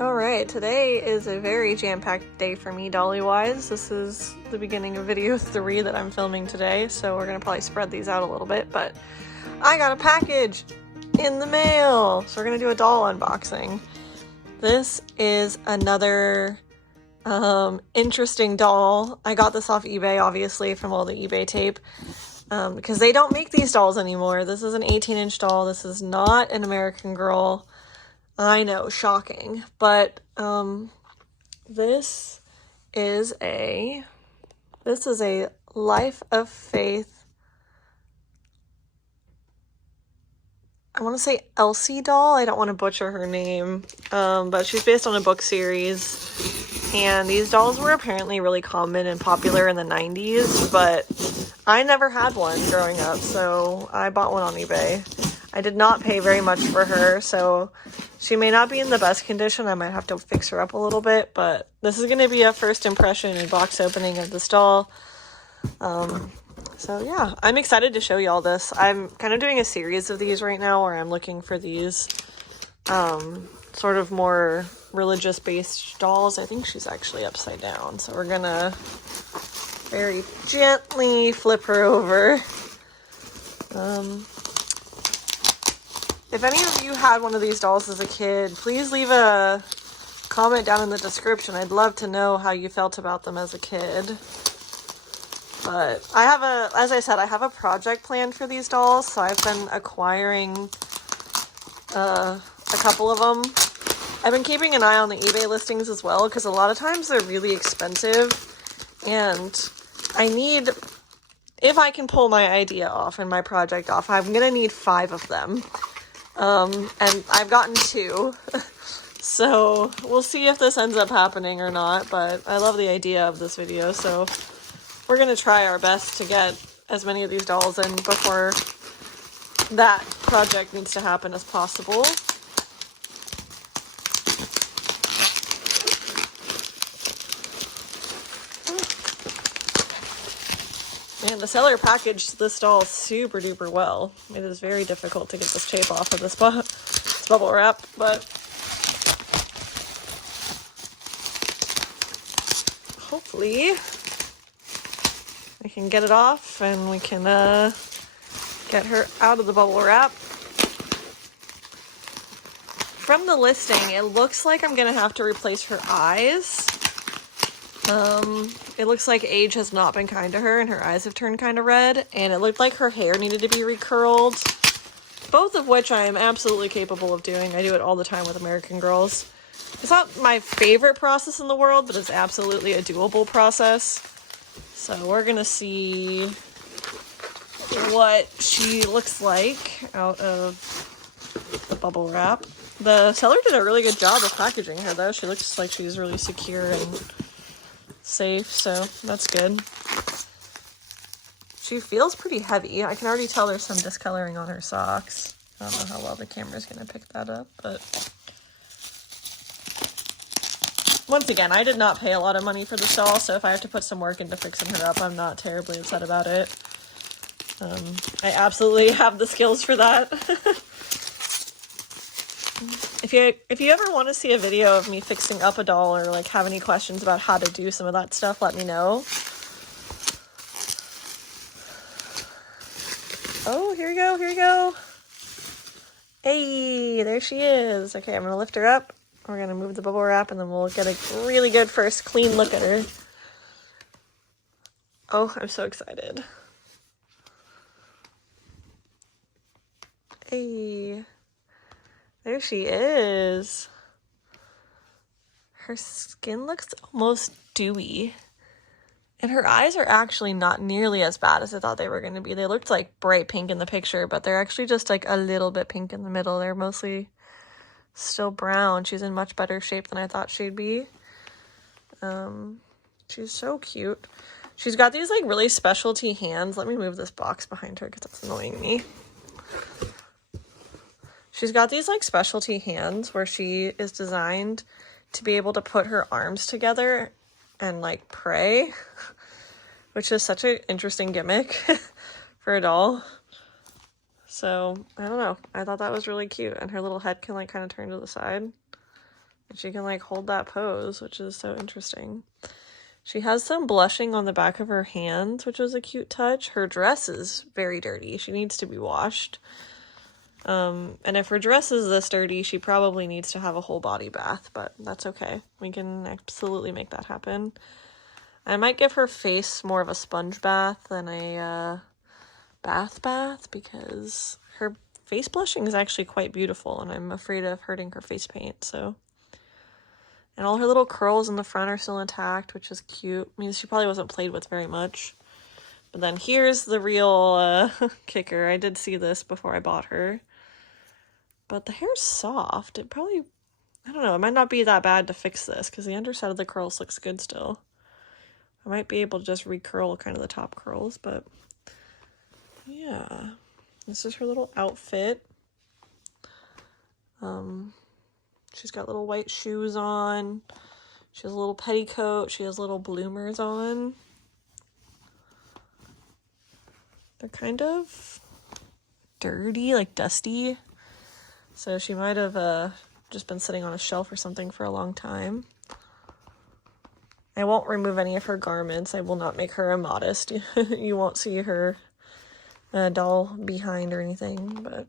Alright, today is a very jam-packed day for me dolly-wise. This is the beginning of video 3 that I'm filming today, so we're gonna probably spread these out a little bit, but I got a package in the mail! So we're gonna do a doll unboxing. This is another interesting doll. I got this off eBay, obviously, from all the eBay tape, because they don't make these dolls anymore. This is an 18-inch doll. This is not an American Girl. I know, shocking, but this is a Life of Faith, I want to say Elsie doll. I don't want to butcher her name, but she's based on a book series, and these dolls were apparently really common and popular in the 90s, but I never had one growing up, so I bought one on eBay. I did not pay very much for her, so she may not be in the best condition. I might have to fix her up a little bit, but this is going to be a first impression and box opening of this doll. So yeah, I'm excited to show you all this. I'm kind of doing a series of these right now where I'm looking for these sort of more religious-based dolls. I think she's actually upside down, so we're going to very gently flip her over. If any of you had one of these dolls as a kid, please leave a comment down in the description. I'd love to know how you felt about them as a kid. But I have as I said, I have a project planned for these dolls, so I've been acquiring a couple of them. I've been keeping an eye on the eBay listings as well, because a lot of times they're really expensive, and I need, if I can pull my idea off and my project off, I'm gonna need 5 of them. And I've gotten 2, so we'll see if this ends up happening or not, but I love the idea of this video, so we're gonna try our best to get as many of these dolls in before that project needs to happen as possible. And the seller packaged this doll super duper well. It is very difficult to get this tape off of this bubble wrap, but hopefully I can get it off and we can get her out of the bubble wrap. From the listing, it looks like I'm gonna have to replace her eyes. It looks like age has not been kind to her and her eyes have turned kind of red, and it looked like her hair needed to be recurled, both of which I am absolutely capable of doing. I do it all the time with American Girls. It's not my favorite process in the world, but it's absolutely a doable process. So we're gonna see what she looks like out of the bubble wrap. The seller did a really good job of packaging her, though. She looks like she's really secure and safe, so that's good. She feels pretty heavy. I can already tell there's some discoloring on her socks. I don't know how well the camera's gonna pick that up, but once again, I did not pay a lot of money for this doll, so if I have to put some work into fixing her up, I'm not terribly upset about it. I absolutely have the skills for that. If you ever want to see a video of me fixing up a doll or like have any questions about how to do some of that stuff, let me know. Oh, here we go, here we go. Hey, there she is. Okay, I'm gonna lift her up. We're gonna move the bubble wrap and then we'll get a really good first clean look at her. Oh, I'm so excited. Hey. There she is. Her skin looks almost dewy. And her eyes are actually not nearly as bad as I thought they were going to be. They looked like bright pink in the picture, but they're actually just like a little bit pink in the middle. They're mostly still brown. She's in much better shape than I thought she'd be. She's so cute. She's got these like really specialty hands. Let me move this box behind her because that's annoying me. She's got these like specialty hands where she is designed to be able to put her arms together and like pray, which is such an interesting gimmick for a doll. So I don't know. I thought that was really cute. And her little head can like kind of turn to the side. She can like hold that pose, which is so interesting. She has some blushing on the back of her hands, which was a cute touch. Her dress is very dirty. She needs to be washed. And if her dress is this dirty, she probably needs to have a whole body bath, but that's okay. We can absolutely make that happen. I might give her face more of a sponge bath than a bath because her face blushing is actually quite beautiful, and I'm afraid of hurting her face paint, so. And all her little curls in the front are still intact, which is cute. I mean, she probably wasn't played with very much. But then here's the real kicker. I did see this before I bought her. But the hair's soft. It probably, I don't know, it might not be that bad to fix this because the underside of the curls looks good still. I might be able to just recurl kind of the top curls, but yeah. This is her little outfit. She's got little white shoes on. She has a little petticoat. She has little bloomers on. They're kind of dirty, like dusty. So she might have just been sitting on a shelf or something for a long time. I won't remove any of her garments. I will not make her immodest. You won't see her doll behind or anything, but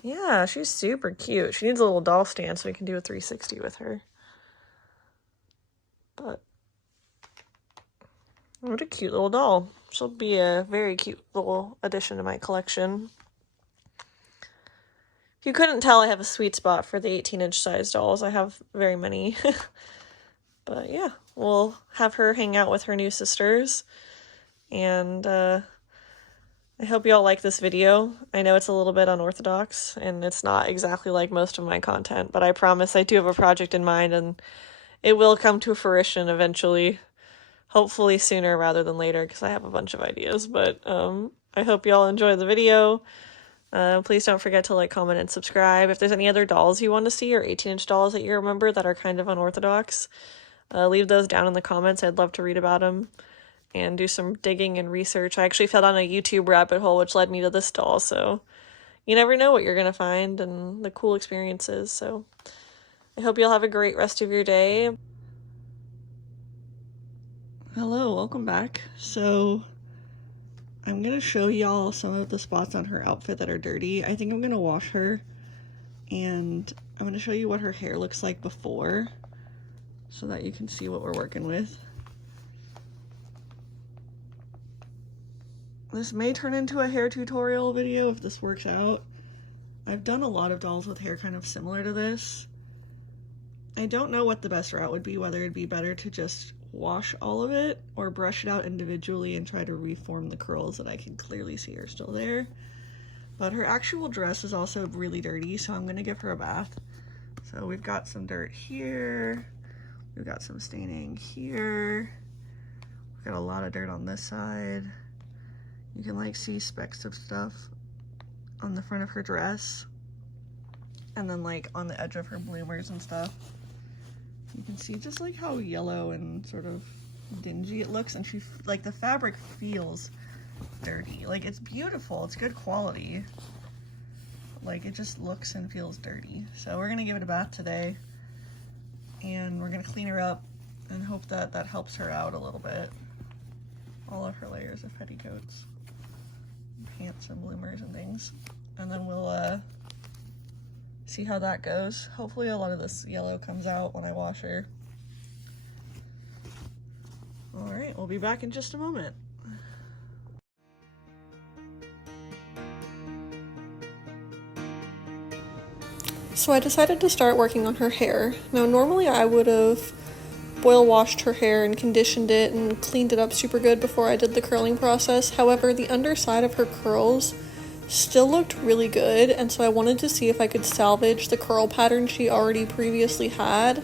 yeah, she's super cute. She needs a little doll stand so we can do a 360 with her. But what a cute little doll. She'll be a very cute little addition to my collection. If you couldn't tell, I have a sweet spot for the 18-inch size dolls. I have very many. But yeah, we'll have her hang out with her new sisters. And I hope you all like this video. I know it's a little bit unorthodox, and it's not exactly like most of my content, but I promise I do have a project in mind, and it will come to fruition eventually. Hopefully sooner rather than later, because I have a bunch of ideas. But I hope you all enjoy the video. Please don't forget to like, comment, and subscribe. If there's any other dolls you want to see, or 18-inch dolls that you remember that are kind of unorthodox, leave those down in the comments. I'd love to read about them and do some digging and research. I actually fell down a YouTube rabbit hole, which led me to this doll, so you never know what you're going to find and the cool experiences. So I hope you'll have a great rest of your day. Hello, welcome back. So I'm going to show y'all some of the spots on her outfit that are dirty. I think I'm going to wash her, and I'm going to show you what her hair looks like before so that you can see what we're working with. This may turn into a hair tutorial video if this works out. I've done a lot of dolls with hair kind of similar to this. I don't know what the best route would be, whether it'd be better to just wash all of it or brush it out individually and try to reform the curls that I can clearly see are still there. But her actual dress is also really dirty, so I'm gonna give her a bath. So we've got some dirt here, we've got some staining here, we've got a lot of dirt on this side. You can like see specks of stuff on the front of her dress, and then like on the edge of her bloomers and stuff. You can see just like how yellow and sort of dingy it looks, and she, like, the fabric feels dirty. Like, it's beautiful, it's good quality. Like, it just looks and feels dirty. So we're gonna give it a bath today, and we're gonna clean her up and hope that that helps her out a little bit. All of her layers of petticoats, pants and bloomers and things. And then we'll see how that goes. Hopefully a lot of this yellow comes out when I wash her. All right, we'll be back in just a moment. So I decided to start working on her hair. Now normally I would have boil washed her hair and conditioned it and cleaned it up super good before I did the curling process. However, the underside of her curls still looked really good, and so I wanted to see if I could salvage the curl pattern she already previously had.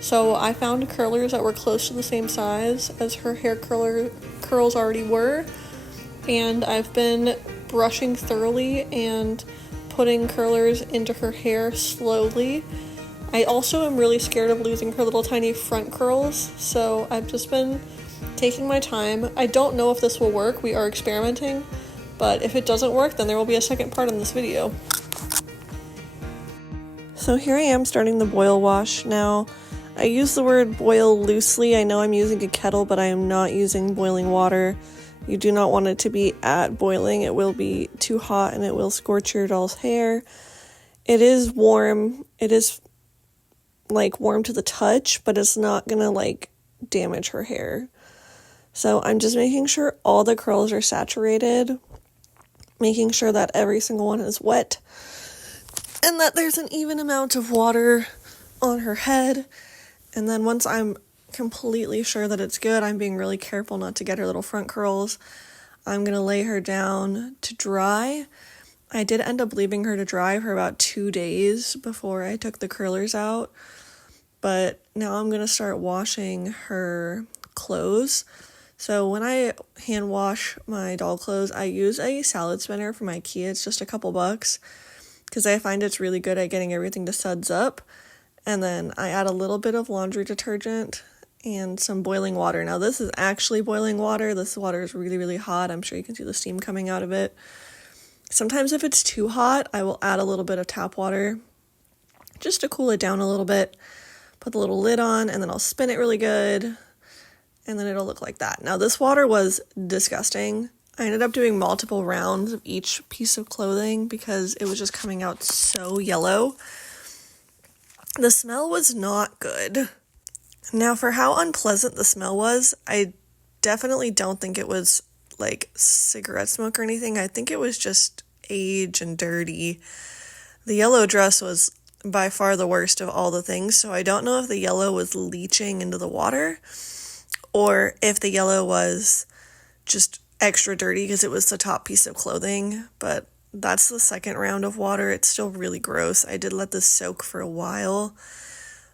So I found curlers that were close to the same size as her hair curls already were, and I've been brushing thoroughly and putting curlers into her hair slowly. I also am really scared of losing her little tiny front curls, so I've just been taking my time. I don't know if this will work. We are experimenting. But if it doesn't work, then there will be a second part in this video. So here I am starting the boil wash now. I use the word boil loosely. I know I'm using a kettle, but I am not using boiling water. You do not want it to be at boiling. It will be too hot and it will scorch your doll's hair. It is warm. It is like warm to the touch, but it's not gonna like damage her hair. So I'm just making sure all the curls are saturated, making sure that every single one is wet, and that there's an even amount of water on her head. And then once I'm completely sure that it's good, I'm being really careful not to get her little front curls. I'm gonna lay her down to dry. I did end up leaving her to dry for about 2 days before I took the curlers out, but now I'm gonna start washing her clothes. So when I hand wash my doll clothes, I use a salad spinner from IKEA. It's just a couple bucks because I find it's really good at getting everything to suds up. And then I add a little bit of laundry detergent and some boiling water. Now this is actually boiling water. This water is really, really hot. I'm sure you can see the steam coming out of it. Sometimes if it's too hot, I will add a little bit of tap water just to cool it down a little bit. Put the little lid on, and then I'll spin it really good, and then it'll look like that. Now this water was disgusting. I ended up doing multiple rounds of each piece of clothing because it was just coming out so yellow. The smell was not good. Now, for how unpleasant the smell was, I definitely don't think it was like cigarette smoke or anything. I think it was just age and dirty. The yellow dress was by far the worst of all the things, so I don't know if the yellow was leaching into the water or if the yellow was just extra dirty because it was the top piece of clothing, but that's the second round of water. It's still really gross. I did let this soak for a while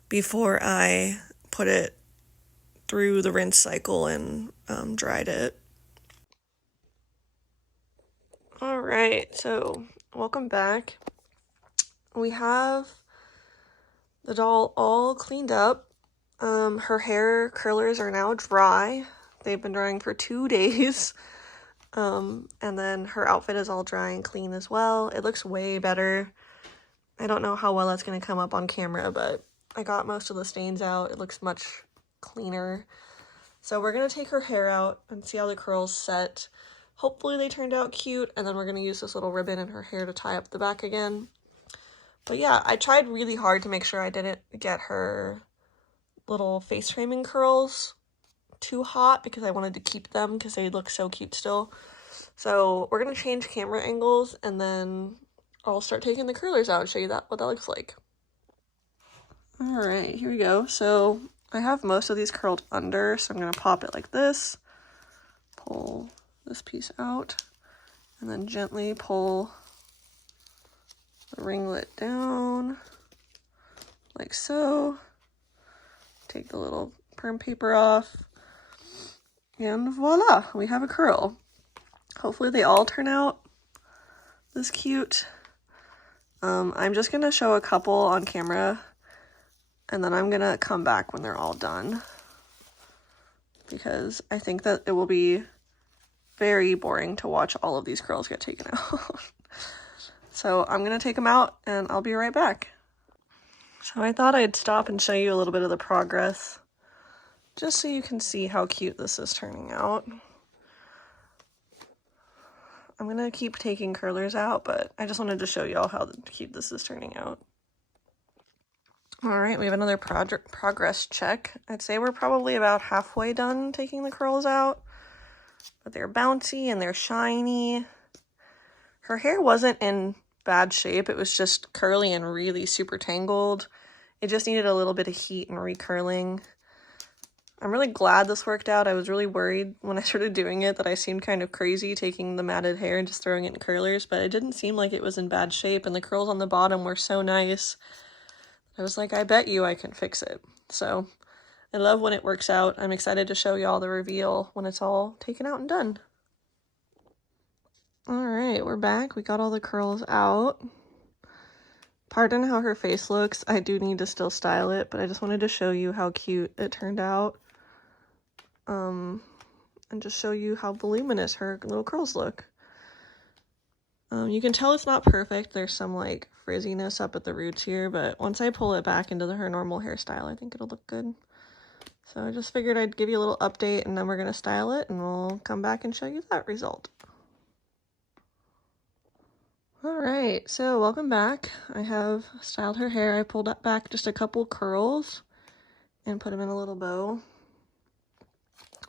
before I put it through the rinse cycle and dried it. All right, so welcome back. We have the doll all cleaned up. Her hair curlers are now dry. They've been drying for 2 days. And then her outfit is all dry and clean as well. It looks way better. I don't know how well that's going to come up on camera, but I got most of the stains out. It looks much cleaner. So we're going to take her hair out and see how the curls set. Hopefully they turned out cute, and then we're going to use this little ribbon in her hair to tie up the back again. But yeah, I tried really hard to make sure I didn't get her little face framing curls too hot because I wanted to keep them because they look so cute still. So we're going to change camera angles, and then I'll start taking the curlers out and show you what that looks like. All right, here we go. So I have most of these curled under, so I'm going to pop it like this, pull this piece out, and then gently pull the ringlet down like so. Take the little perm paper off, and voila, we have a curl. Hopefully they all turn out this cute. I'm just gonna show a couple on camera, and then I'm gonna come back when they're all done because I think that it will be very boring to watch all of these curls get taken out. So I'm gonna take them out and I'll be right back. So I thought I'd stop and show you a little bit of the progress just so you can see how cute this is turning out. I'm gonna keep taking curlers out, but I just wanted to show y'all how cute this is turning out. All right, we have another progress check. I'd say we're probably about halfway done taking the curls out, but they're bouncy and they're shiny. Her hair wasn't in bad shape. It was just curly and really super tangled. It just needed a little bit of heat and recurling. I'm really glad this worked out. I was really worried when I started doing it that I seemed kind of crazy taking the matted hair and just throwing it in curlers, but it didn't seem like it was in bad shape, and the curls on the bottom were so nice. I was like, I bet you I can fix it. So I love when it works out. I'm excited to show y'all the reveal when it's all taken out and done. All right, we're back. We got all the curls out. Pardon how her face looks. I do need to still style it, but I just wanted to show you how cute it turned out. And just show you how voluminous her little curls look. You can tell it's not perfect. There's some like frizziness up at the roots here, but once I pull it back into her normal hairstyle, I think it'll look good. So I just figured I'd give you a little update, and then we're going to style it, and we'll come back and show you that result. Alright, so welcome back. I have styled her hair. I pulled up back just a couple curls and put them in a little bow.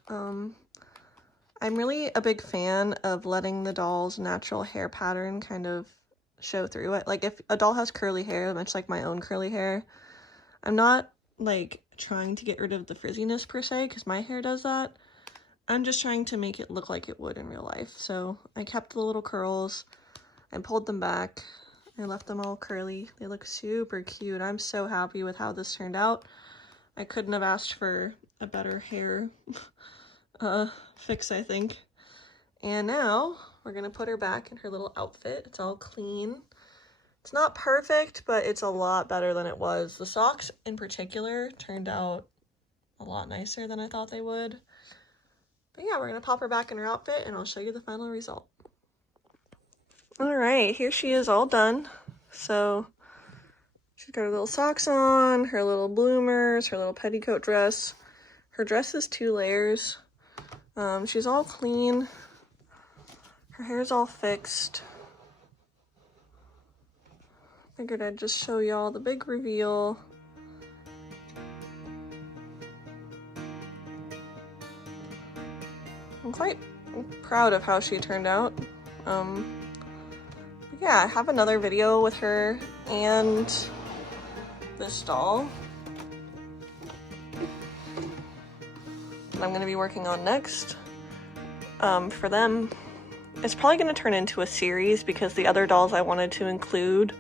I'm really a big fan of letting the doll's natural hair pattern kind of show through it. Like if a doll has curly hair, much like my own curly hair, I'm not like trying to get rid of the frizziness per se, because my hair does that. I'm just trying to make it look like it would in real life. So I kept the little curls and pulled them back. I left them all curly. They look super cute. I'm so happy with how this turned out. I couldn't have asked for a better hair fix, I think. And now we're gonna put her back in her little outfit. It's all clean. It's not perfect, but it's a lot better than it was. The socks in particular turned out a lot nicer than I thought they would. But yeah, we're gonna pop her back in her outfit and I'll show you the final result. All right, here she is all done. So she's got her little socks on, her little bloomers, her little petticoat dress. Her dress is 2 layers. She's all clean. Her hair's all fixed. Figured I'd just show y'all the big reveal. I'm quite proud of how she turned out. Yeah, I have another video with her and this doll that I'm going to be working on next. For them, it's probably going to turn into a series because the other dolls I wanted to include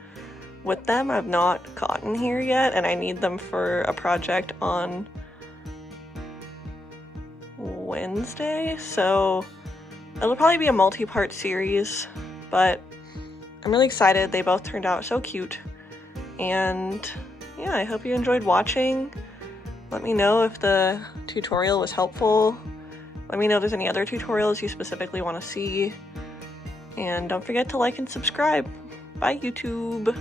with them I've not gotten here yet, and I need them for a project on Wednesday, so it'll probably be a multi-part series, but I'm really excited. They both turned out so cute, and yeah, I hope you enjoyed watching. Let me know if the tutorial was helpful. Let me know if there's any other tutorials you specifically want to see, and don't forget to like and subscribe. Bye, YouTube!